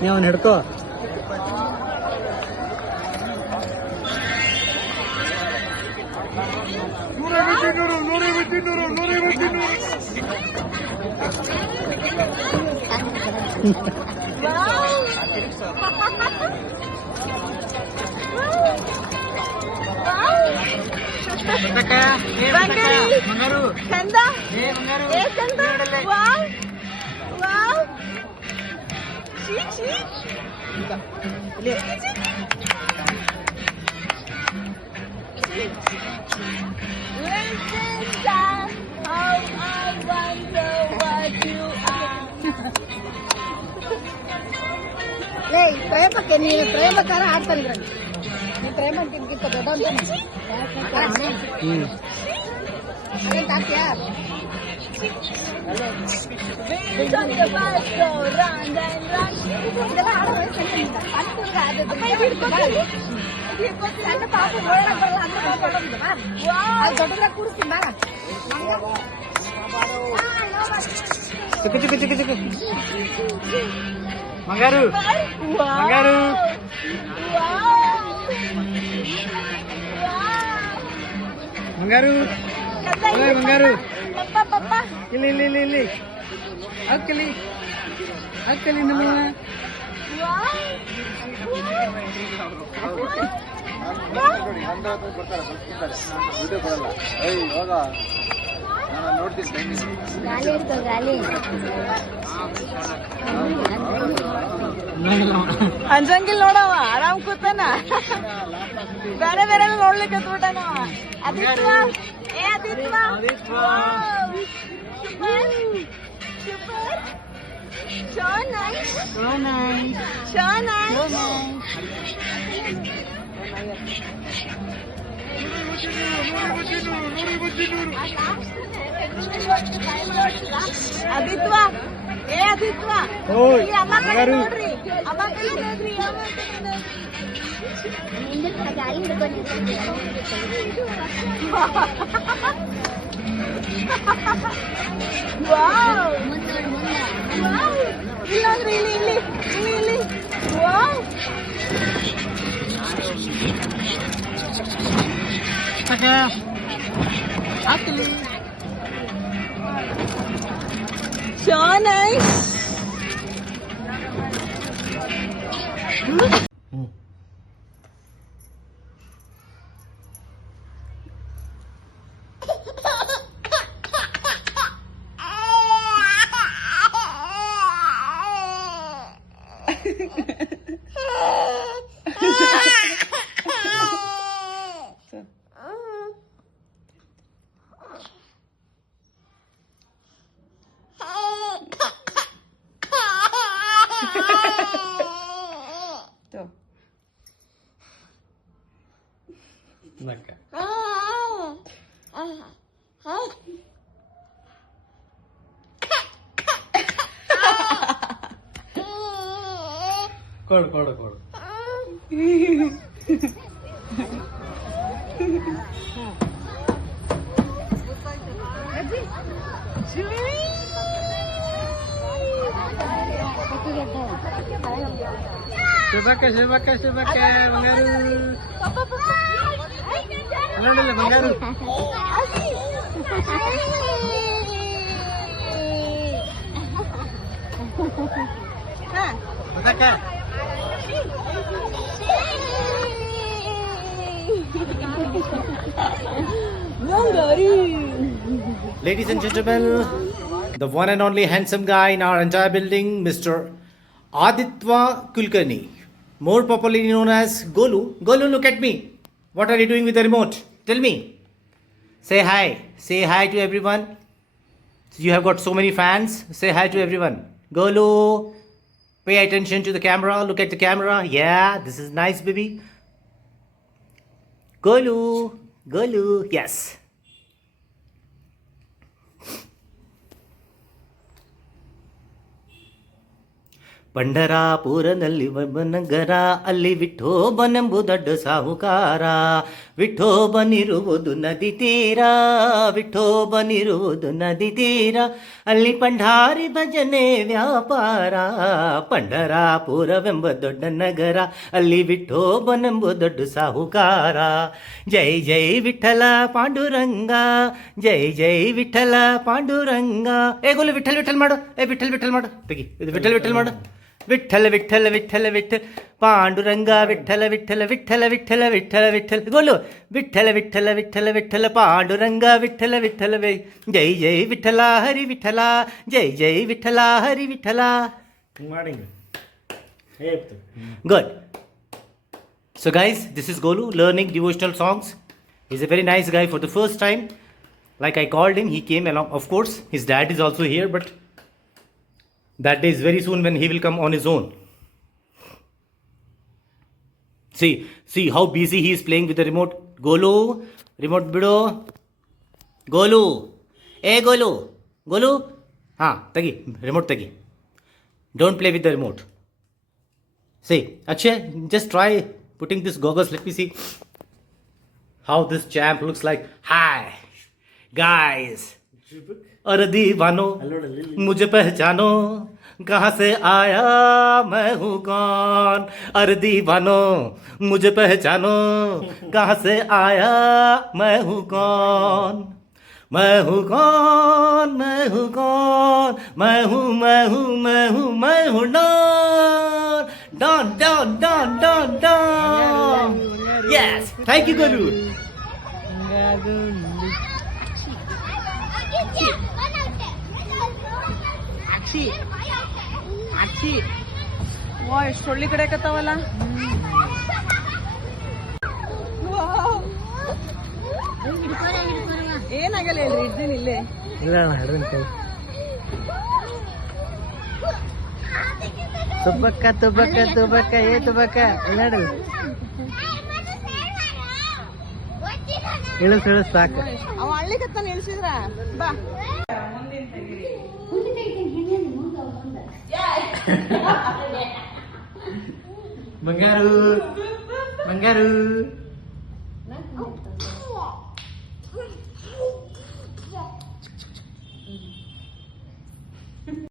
ನೀವು ಅವ್ನು ಹಿಡ್ಕೋ. ಪ್ರೇಮಕ್ಕೆ ನೀನು ಪ್ರೇಮಕಾರ ಆಡ್ತಾನೆ ನೀ ಪ್ರೇಮ ತಿನ್ಗಿಂತ ದೊಡ್ಡ ಆಗ್ತೀಯಾ ದೊಡ್ಡ ಕೂರಿಸ್ತೀನಿ ಬಾರ ಚಿಕ್ಕ ಚಿಕ್ಕ ಚಿಕ್ಕ ಚಿಕ್ಕ ಮಂಗಾರು ಮಂಗಾರು ಮಂಗಾರು ಮಂಗಾರು ಇಲ್ಲಿ ಇಲ್ಲಿ ಇಲ್ಲಿ ಇಲ್ಲಿ ಹಾಕಲಿ ಹಾಕಲಿ ನಮ್ಮ ಅಂಜಂಗಿಲ್ ನೋಡವ ಆರಾಮ್ ಕೂತಾನ ಬೇರೆ ಬೇರೆ ನೋಡ್ಲಿಕ್ಕೆ ಹತ್ಬಿಟ್ಟನವ ಆದಿತ್ಯ ಏ Aditya So nice. So nice. So nice. So nice. Aditya ಏ ಆದಿತ್ಯ ಈ ಅಮ್ಮ ಕಡೆ ನೋಡ್ರಿ ಅಮ್ಮ ಕಡೆ ನೋಡ್ರಿ ಇಲ್ಲಂದ್ರೆ ಇಲ್ಲಿ ಇಲ್ಲಿ ಇಲ್ಲಿ ಇಲ್ಲಿ ವಾವ್ So nice. ಕೊಡು ಕೊಡು ಕೊಡು ಶುಭಕ್ಕೆ ಶುಭಕ್ಕೆ ಶುಭಕ್ಕೆ ಬಂಗಾರು ನೋಡಿಲ್ಲ ಬಂಗಾರು Ladies and gentlemen, the one and only handsome guy in our entire building, Mr. Aditya Kulkarni, more popularly known as Golu. Golu, look at me. What are you doing with the remote? Tell me. Say hi. Say hi to everyone. You have got so many fans. Say hi to everyone. Golu, pay attention to the camera. Look at the camera. Yeah, this is nice, baby. Golu. Golu. Yes. ಪಂಢರಾಪುರದಲ್ಲಿ ನಗರ ಅಲ್ಲಿ ವಿಠೋಬನೆಂಬು ದೊಡ್ಡ ಸಾಹುಕಾರ ವಿಠೋಬನಿರುವುದು ನದಿ ತೀರ, ವಿಠೋಬನಿರುವುದು ನದಿ ತೀರ, ಅಲ್ಲಿ ಪಂಢಾರಿ ಭಜನೆ ವ್ಯಾಪಾರ. ಪಂಢರಾಪುರವೆಂಬ ದೊಡ್ಡ ನಗರ, ಅಲ್ಲಿ ವಿಠೋಬನೆಂಬ ದೊಡ್ಡ ಸಾಹುಕಾರ. ಜೈ ಜೈ ವಿಠಲ ಪಾಂಡುರಂಗ, ಜೈ ಜೈ ವಿಠಲ ಪಾಂಡುರಂಗ. ಏ ಗೋಲು ವಿಠಲ್ ವಿಠಲ್ ಮಾಡು, ಏ ವಿಠಲ್ ವಿಠಲ್ ಮಾಡು, ತೆಗಿ ಇದು ವಿಠಲ್ ವಿಠಲ್ ಮಾಡು. Vittala Vittala Vittala Vittala Panduranga, Vittala Vittala Vittala Vittala Vittala Vittala goal Vittala Vittala Vittala Vittala Panduranga, Vittala Vittala Jai Jai Vittala Hari Vittala, Jai Jai Vittala Hari Vittala. Good. So guys, this is Golu learning devotional songs. He's a very nice guy. For the first time, like I called him, he came along. Of course, his dad is also here, but that day is very soon when he will come on his own. See how busy he is playing with the remote. Golu, remote bido. Golu, hey Golu, Golu. Tagi, remote tagi. Don't play with the remote. See, Akshay, just try putting this goggles. Let me see how this champ looks like. Hi, guys. अरे दीवानो मुझे पहचानो, कहाँ से आया मैं हूँ कौन. अरे दीवानो मुझे पहचानो, कहाँ से आया मैं हूँ कौन. मैं हूँ कौन, मैं हूँ कौन, मैं हूँ मैं हूँ मैं हूँ मैं हूँ Don Don Don Don Don Don. Yes, thank you Golu. ಅಕ್ಷಿ ವಾ ಎಷ್ಟು ಒಳ್ಳೆ ಕಡೆ ಕತ್ತಾವಲ್ಲ. ಏನಾಗಲ್ಲ ಹೇಳ್ರಿ, ಇದ್ದೀನಿ ಇಲ್ಲೇ. ತುಬಕ್ಕ ತುಬಕ್ಕ ತುಬಕ್ಕ ಏ ತುಬಕ್ಕ ನೋಡು, ಇಳಿಸ್ ಇಳಿಸ್ ಸಾಕು. ಅವ ಹಳ್ಳಿಕತ್ತಾನ ಇಳಿಸಿದ್ರ ಬಾ. ಬಂಗಾರು ಬಂಗಾರು